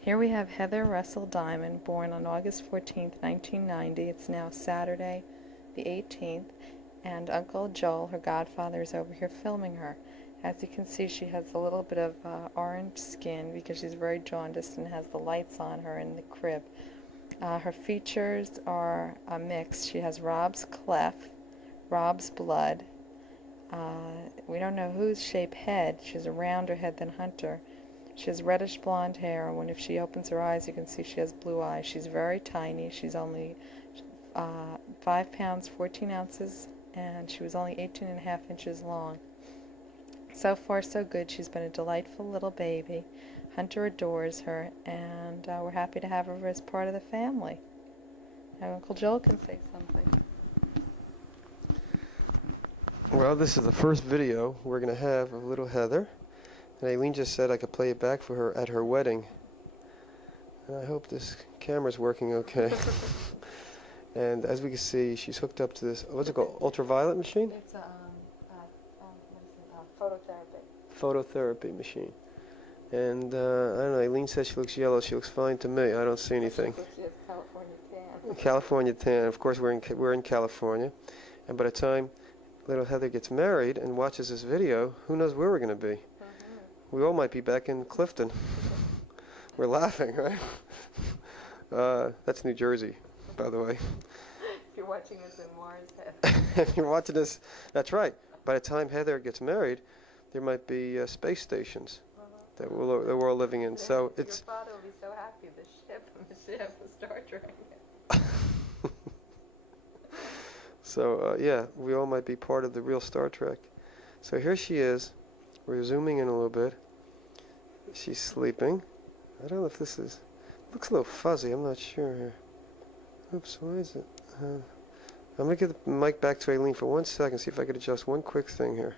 Here we have Heather Russell Diamond, born on August 14th, 1990. It's now Saturday, the 18th, and Uncle Joel, her godfather, is over here filming her. As you can see, she has a little bit of orange skin because she's very jaundiced and has the lights on her in the crib. Her features are a mix. She has Rob's clef, Rob's blood. We don't know whose shape head. She has a rounder head than Hunter. She has reddish blonde hair, and if she opens her eyes, you can see she has blue eyes. She's very tiny. She's only 5 pounds, 14 ounces, and she was only 18.5 inches long. So far, so good. She's been a delightful little baby. Hunter adores her, and we're happy to have her as part of the family. Now, Uncle Joel can say something. Well, this is the first video we're going to have of little Heather. And Aileen just said I could play it back for her at her wedding. And I hope this camera's working okay. And as we can see, she's hooked up to this, what's it called, ultraviolet machine? It's a phototherapy. Phototherapy machine. And I don't know, Aileen says she looks yellow. She looks fine to me. I don't see anything. She has California tan. California tan. Of course, we're in California. And by the time little Heather gets married and watches this video, who knows where we're going to be. We all might be back in Clifton. We're laughing, right? That's New Jersey, by the way. If you're watching us in Mars, If you're watching this, that's right. By the time Heather gets married, there might be space stations that we're all living in. So it's. Your father will be so happy. The ship, the Star Trek. So yeah, we all might be part of the real Star Trek. So here she is. We're zooming in a little bit. She's sleeping. I don't know if this is. Looks a little fuzzy. I'm not sure here. Oops, why is it? I'm gonna give the mic back to Aileen for 1 second. See if I could adjust one quick thing here.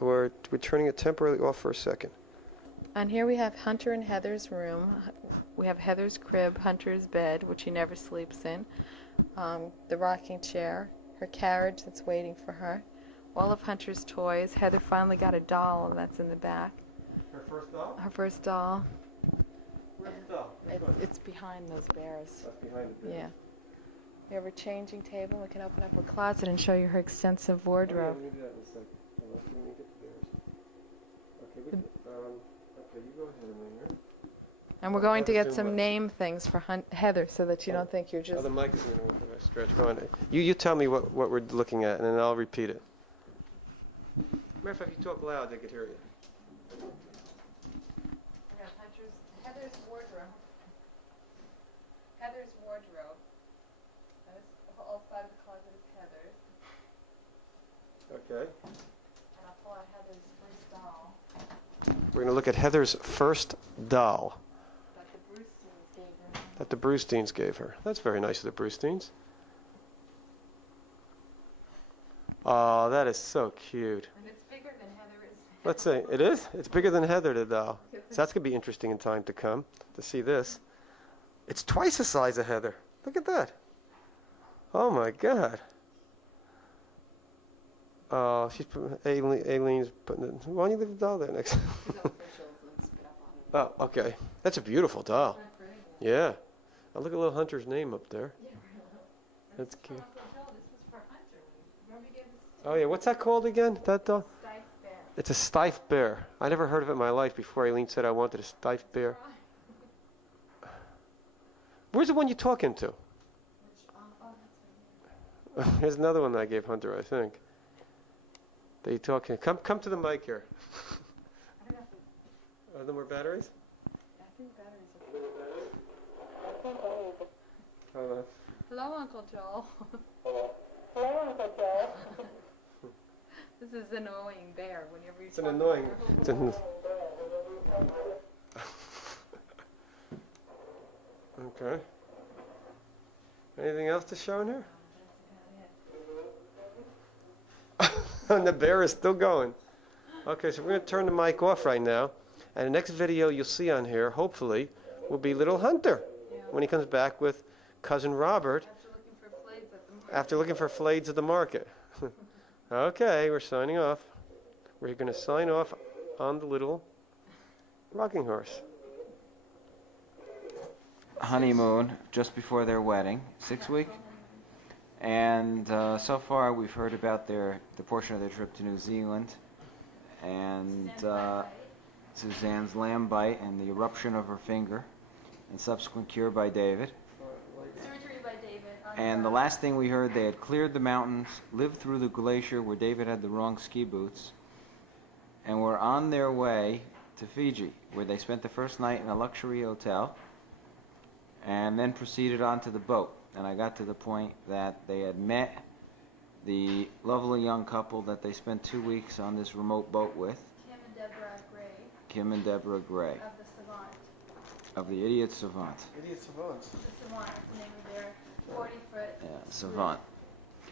Okay. We're turning it temporarily off for a second. And here we have Hunter and Heather's room. We have Heather's crib, Hunter's bed, which he never sleeps in, the rocking chair, her carriage that's waiting for her, all of Hunter's toys. Heather finally got a doll, and that's in the back. Her first doll? Her first doll. Where's the doll? It's behind those bears. That's behind the bears. Yeah. We have her changing table. We can open up her closet and show you her extensive wardrobe. Oh, yeah, let me do that in a second. Let me get the bears. Okay, okay, you go ahead, Aileen. And we're going to get some name things for Heather so that you don't think you're just... Oh, the mic is going to stretch. Go on. You tell me what we're looking at, and then I'll repeat it. Matter of fact, if you talk loud, they could hear you. We have Heather's wardrobe. Heather's wardrobe. All side of the closet is Heather's. Okay. And I'll pull out Heather's first doll. We're going to look at Heather's first doll. That the Brewsteins gave her. That's very nice of the Brewsteins. Oh, that is so cute. And it's bigger than Heather is. Let's see. It is? It's bigger than Heather, the doll. So that's going to be interesting in time to come to see this. It's twice the size of Heather. Look at that. Oh, my God. Oh, Aileen's putting it. Why don't you leave the doll there next? Oh, okay. That's a beautiful doll. Yeah. Oh, look at little Hunter's name up there. That's cute. Oh, yeah. What's that called again, that doll? It's a Steiff bear. I never heard of it in my life before Aileen said I wanted a Steiff bear. Where's the one you're talking to? Here's another one that I gave Hunter, I think. That you talking? Come to the mic here. Are there more batteries? I think batteries are. Hello, Uncle Joel. Hello, Uncle Joel. This is an annoying bear. Whenever you It's an annoying. Okay. Anything else to show in here? And the bear is still going. Okay, so we're going to turn the mic off right now. And the next video you'll see on here, hopefully, will be little Hunter when he comes back with cousin Robert after looking for flades at the market. Okay, we're signing off. We're going to sign off on the little rocking horse. honeymoon just before their wedding, 6 week. And so far we've heard about the portion of their trip to New Zealand and Suzanne's lamb bite and the eruption of her finger and subsequent cure by David. Surgery by David. And the last thing we heard, they had cleared the mountains, lived through the glacier where David had the wrong ski boots, and were on their way to Fiji, where they spent the first night in a luxury hotel, and then proceeded on to the boat. And I got to the point that they had met the lovely young couple that they spent 2 weeks on this remote boat with, Kim and Deborah Gray Kim and Deborah Gray, of the Savant. of the Idiot Savant. Idiot savants. The Savant is the name of their 40-foot. Yeah, Savant.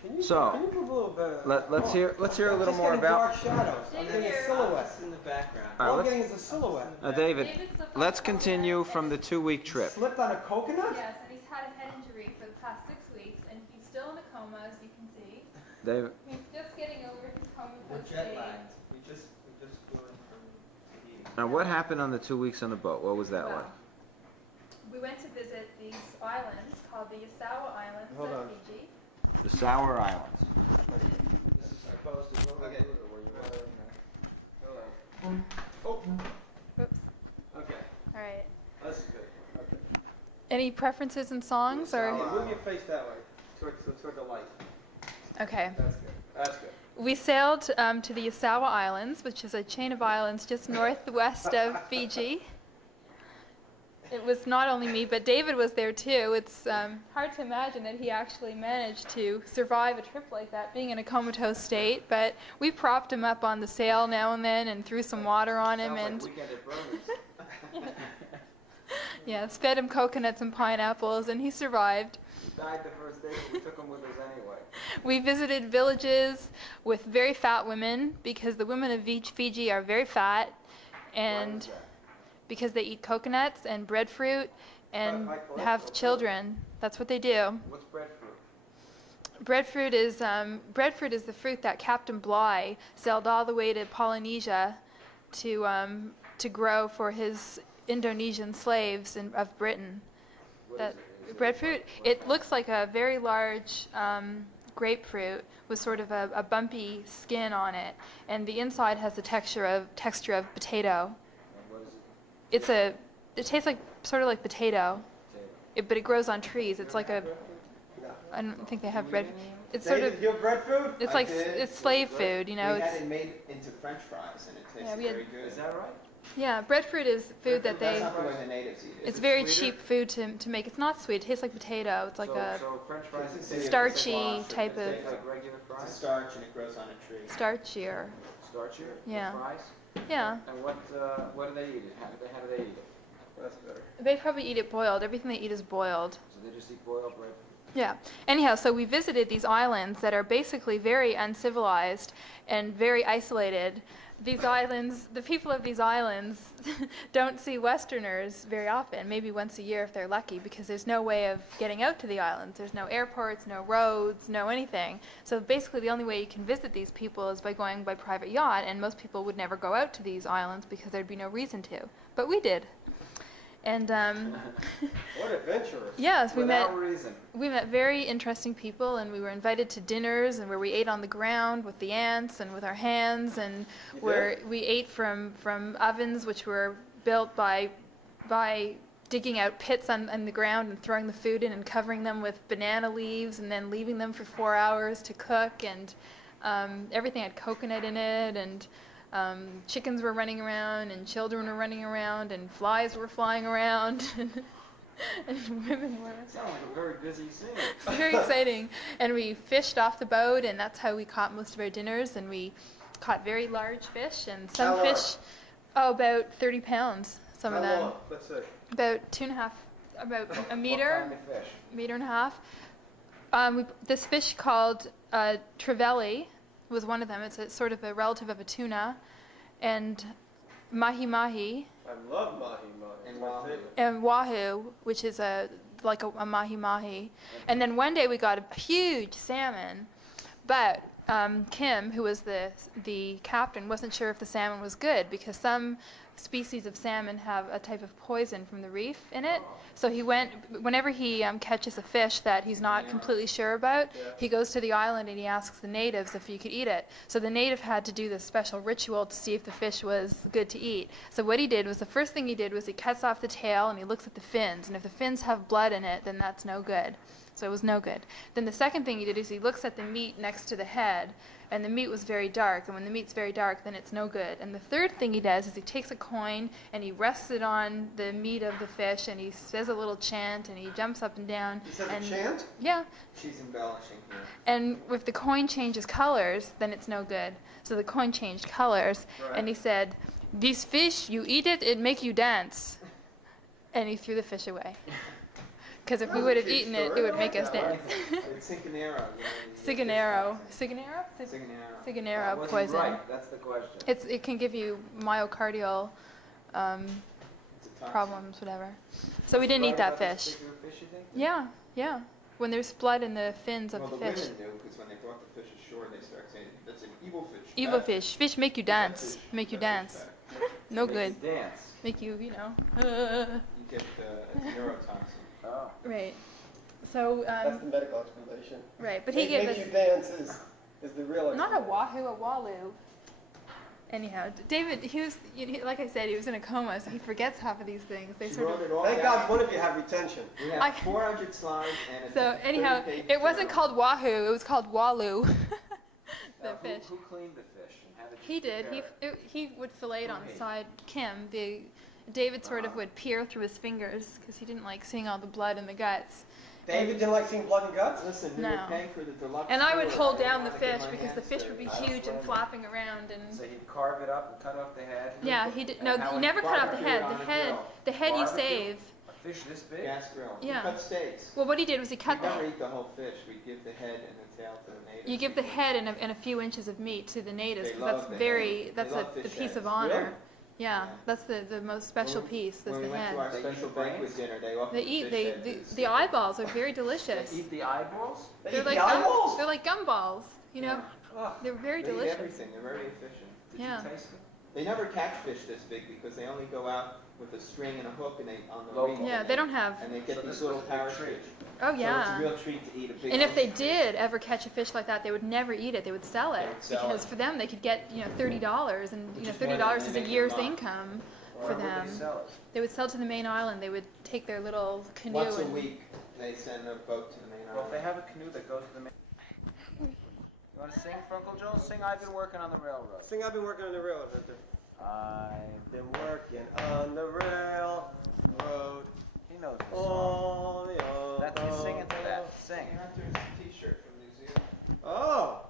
Can you, So, can you move a little better? Let's hear a little Just more getting about. dark shadows. I'm getting a silhouette. in the background. All All right, I'm getting is a silhouette. David, David slipped let's on a continue coconut from the and- 2-week trip. Slipped on a coconut? Yes, and he's had a head injury for the past 6 weeks, and he's still in a coma, as you can see. David, He's just getting over his We're comatose jet state. lagged. We just flew in from Tahiti. now what happened on the 2 weeks on the boat? What was that Well, like? we went to visit these islands called the Yasawa Islands Hold of on. Fiji. The Sour Islands. This is our post. Okay. Oops. Okay. All right. This is good. Okay. Any preferences in songs or? Move your face that way, toward the light. Okay. That's good. That's good. We sailed to the Yasawa Islands, which is a chain of islands just northwest of Fiji. It was not only me, but David was there too. It's hard to imagine that he actually managed to survive a trip like that, being in a comatose state. But we propped him up on the sail now and then and threw some water on him and yes, fed him coconuts and pineapples, and he survived. He died the first day, but we took him with us anyway. We visited villages with very fat women because the women of Fiji are very fat, and because they eat coconuts and breadfruit and have children. That's what they do. What's breadfruit? Breadfruit is the fruit that Captain Bligh sailed all the way to Polynesia to grow for his Indonesian slaves of Britain. That breadfruit, it looks like a very large grapefruit with sort of a bumpy skin on it, and the inside has the texture of potato. And what is it? It tastes like sort of like potato, but it grows on trees. It's like I don't think they have bread. It's sort of, your breadfruit? it's like it's slave food, you know. We had It's it made into French fries, and it tasted we had- very good. Is that right? yeah, breadfruit is food that That's they. not the way the natives eat it. It's very cheap food to make. It's not sweet. It tastes like potato. It's like a So French fries It's is starchy type of like regular It's a fries? starch, and it grows on a tree. starchier. Starchier? Yeah. Fries? Yeah, And what do they eat it? How do they eat it? That's better. they probably eat it boiled. Everything they eat is boiled. So they just eat boiled bread? Yeah. Anyhow, so we visited these islands that are basically very uncivilized and very isolated. These islands, the people of these islands don't see Westerners very often, maybe once a year if they're lucky, because there's no way of getting out to the islands. There's no airports, no roads, no anything. So basically the only way you can visit these people is by going by private yacht, and most people would never go out to these islands because there'd be no reason to. But we did. And What adventurous. yes, we met reason. very interesting people, and we were invited to dinners and where we ate on the ground with the ants and with our hands, and where we ate from ovens which were built by digging out pits on the ground and throwing the food in and covering them with banana leaves and then leaving them for 4 hours to cook, and everything had coconut in it, and chickens were running around, and children were running around, and flies were flying around, and women were. Sounds like a very busy scene. It was very exciting. And we fished off the boat, and that's how we caught most of our dinners. And we caught very large fish, and some How fish, about 30 pounds, some of How them. long? Let's see. About 2.5, about a meter, What kind of fish? meter and a half. This fish called trevally was one of them. It's a sort of a relative of a tuna, and mahi-mahi, I love mahi mahi. And wahoo. and wahoo, which is like a mahi-mahi. And then one day we got a huge salmon, but Kim, who was the captain, wasn't sure if the salmon was good because some species of salmon have a type of poison from the reef in it. So whenever he catches a fish that he's not completely sure about, he goes to the island and he asks the natives if he could eat it. So the native had to do this special ritual to see if the fish was good to eat. So what he did was, the first thing he did was he cuts off the tail and he looks at the fins. And if the fins have blood in it, then that's no good. So it was no good. Then the second thing he did is he looks at the meat next to the head, and the meat was very dark. And when the meat's very dark, then it's no good. And the third thing he does is he takes a coin and he rests it on the meat of the fish, and he says a little chant, and he jumps up and down. He says and a chant? Yeah. She's embellishing here. And if the coin changes colors, then it's no good. So the coin changed colors, and he said, "This fish, you eat it, it make you dance." And he threw the fish away. Because if we would have eaten it, it would make us dance. It's Sigonero. Sigonero. Sigonero. Sigonero Was he poison. right? That's the question. It can give you myocardial It's a toxin. problems, whatever. So we didn't eat that Right about this fish. particular fish, you think? Yeah. When there's blood in the fins of Well, the the fish. women do, because when they brought the fish ashore, they start saying, "That's an evil fish." Evil Bad fish. Fish make you dance. fish, Make you bad dance. fish, bad. No Makes good. you dance. Make you, You get a neurotoxin. Oh. Right. So, That's the medical explanation. right. But he Make gave you us dance is the real not a explanation. wahoo, a waloo. Anyhow, David, like I said, he was in a coma, so he forgets half of these things. They She sort wrote of. it all Thank down. God one of you have retention. We I- have 400 slides and it's So anyhow, 30 pages it wasn't long. called wahoo. It was called waloo. The Now, fish. Who cleaned the fish and how did you He did. prepare it? He would fillet it on the Who side. Kim, David sort of would peer through his fingers because he didn't like seeing all the blood and the guts. David didn't like seeing blood and guts? Listen, we No. were paying for the deluxe And I would tour. hold I didn't down the wanna get fish my because the hands fish would be dirty. huge and flopping around and. So he'd carve it up and cut off the head. Yeah, he did. And No, how he would never cut off the barbecue head. it on The a head, grill. the head you Barbecue? save. A fish this big? Gas grill. Yeah. We cut steaks. Well, what he did was he cut We the. never eat the whole fish. We give the head and the tail to the natives. You give the head and a few inches of meat to the natives They because love that's the very head. that's They love the fish piece of heads. honor. Really? Yeah, Yeah. that's the most special piece. That's When we the went to our head. They eat special the brains? banquet dinner, they offered They eat fish heads as- the eyeballs are very delicious. They eat the eyeballs? They They're eat like the eyeballs? they're like gumballs. You know, Ugh. they're very They eat delicious. everything. They're very efficient. Did Yeah. you taste them? They never catch fish this big because they only go out with a string and a hook and they on the Local. reef. Yeah, and they don't have. And they get So these this little was a big parrot treat. fish. Oh So yeah. it's a real treat to eat a big. And if they ocean fish. did ever catch a fish like that, they would never eat it. They would sell it They would sell because it. for them they could get $30, and Which is more $30 than is they a make year's them up. income Or for would they them. sell it? They would sell to the main island. They would take their little canoe Once a and week, they send a boat to the main Well, if they island. have a canoe that goes to the main... You want to sing, for Uncle Joel? Sing I've Been Working on the Railroad. Sing I've been working on the railroad, Hunter. I've been Working on the railroad. He knows the song. On the That's you singing to that. Sing. Hunter's T-shirt from New Zealand. Oh!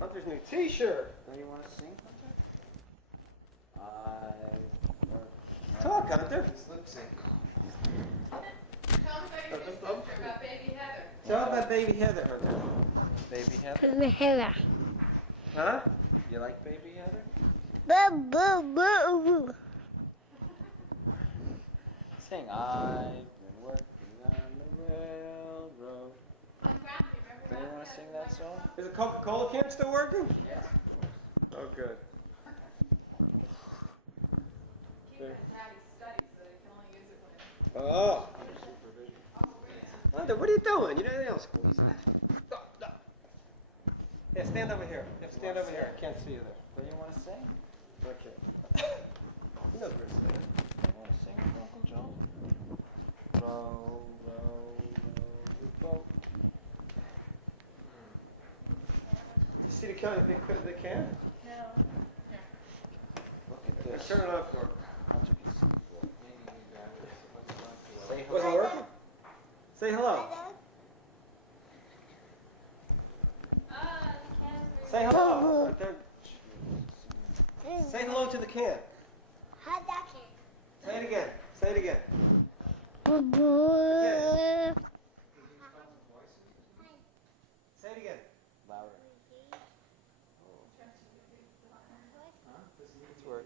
Hunter's new t-shirt. Do you want to sing, Hunter? I've worked... Talk, Hunter. He's lip syncing. about Baby Heather. Tell about baby Heather, Hunter. Baby Heather? Baby Heather. Huh? You like Baby Heather? Boo, boo, boo, boo. Sing. I've been working on the railroad. Do you want to sing that song? Is the Coca-Cola can still working? Yeah. Oh, good. Oh. Hunter, what are you doing? You don't squeeze that. Yeah, stand over here. You have to stand over here. I can't see you there. Do you want to sing? Okay. He knows where to stand. You want to sing for Uncle Joel? Row, row, row the boat. You see the can? The can? Look at this. Turn it on for him. Hunter can sing for it. Say Was hello. it working? Say hello. Say hello. Right there. Say hello to the can. How'd that can? Say it again. Say it again. Boo, boo. Say it again. Louder.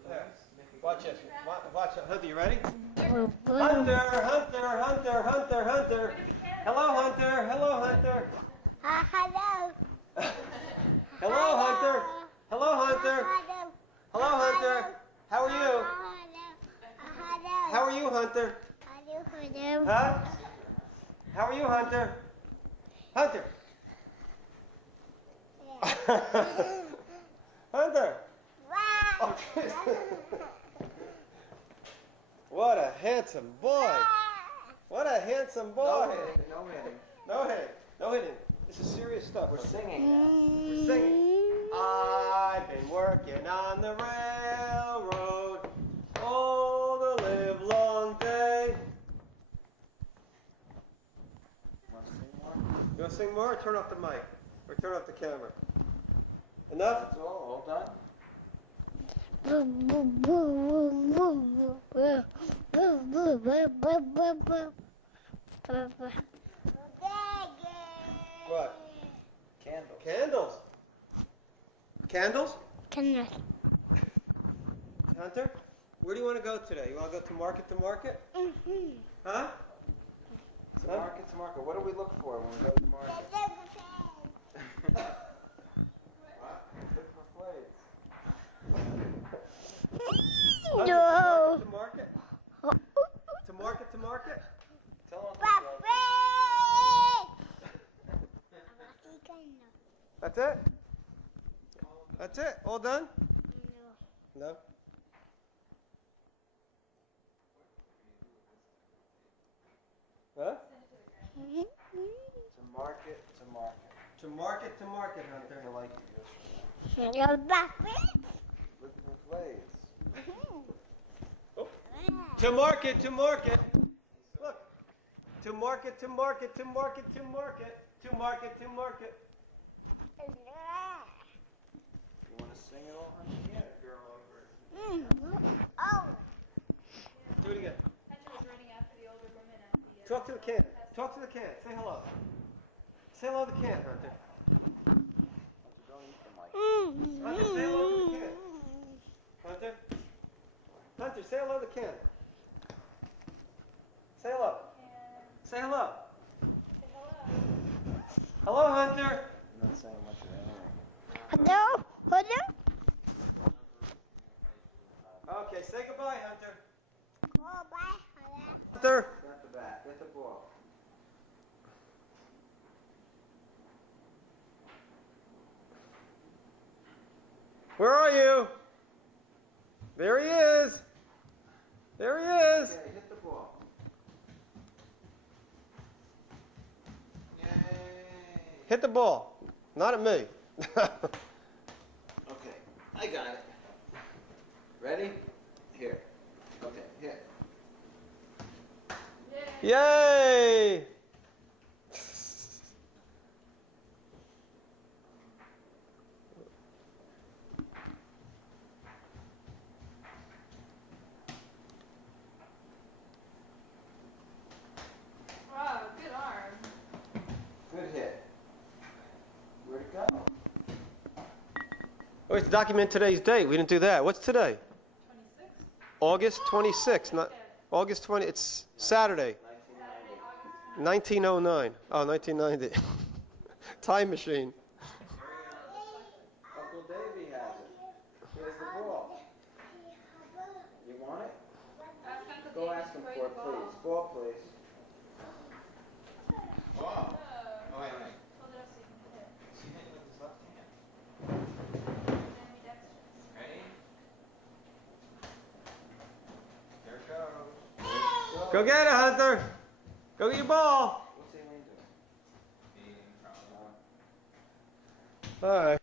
There. Watch this. Watch it. Hunter, you ready? Boo, boo. Hunter, Hunter, Hunter, Hunter, Hunter. Hello, Hunter. Hello, Hunter. Hello. Hello, Hunter. Hello, Hunter. Hello. Hello, Hunter. How are you? Hunter? Hello. Huh? How are you, Hunter? Hunter. Hunter. Wow. Okay. What a handsome boy. What a handsome boy. No hitting. No hitting. No hitting. No hitting. This is serious stuff. We're singing now. We're singing. I've been working on the railroad all the live long day. Want to sing more? You want to sing more or turn off the mic? Or turn off the camera? Enough? That's all done? What? Candles. Candles. Candles? Candles. Hunter? Where do you want to go today? You want to go to market to market? Mhm. Huh? To market, to market. What do we look for when we go to market? What? Look for plates. Hunter, No. To market? To market to market? Tell them. That's it? That's it? All done? No. Huh? To market, to market. To market to market, Hunter. I like it yesterday. Look for plates. To market to market. Look. To market to market to market to market. To market to market. You want to sing it all, honey? Yeah, girl over it. Oh. Do it again. Hunter was running after the older woman at the. Talk to the can. Talk to the can. Say hello. Say hello to the can, Hunter. Don't eat the mic. Hunter, say hello to the can. Hunter. Hunter, say hello to the can. Say hello. Say hello. Hello, Hunter. I'm not saying much of anything. Hello? Hello? Okay, say goodbye, Hunter. Oh, bye. Hello. Hunter. Get the bat. Get the ball. Where are you? There he is. There he is. Okay, hit the ball. Yay. Hit the ball. Not at me. Okay, I got it. Ready? Here. Okay, hit. Yay! Wow, good arm. Good hit. Where'd it go? Oh, we have to document today's date. We didn't do that. What's today? 26? August 26th. Not August 20. It's Saturday. 1909. Oh, 1990. Time machine. Uncle Davy has it. Here's the ball. You want it? Go ask him for it, please. Ball, please. Oh. Oh, wait, wait. Hold it up so you can hit it. She hit with his left hand. Ambidextrous. Ready? There it goes. Go get it, Hunter. Go get your ball. What's Aileen doing? Being in trouble. All right.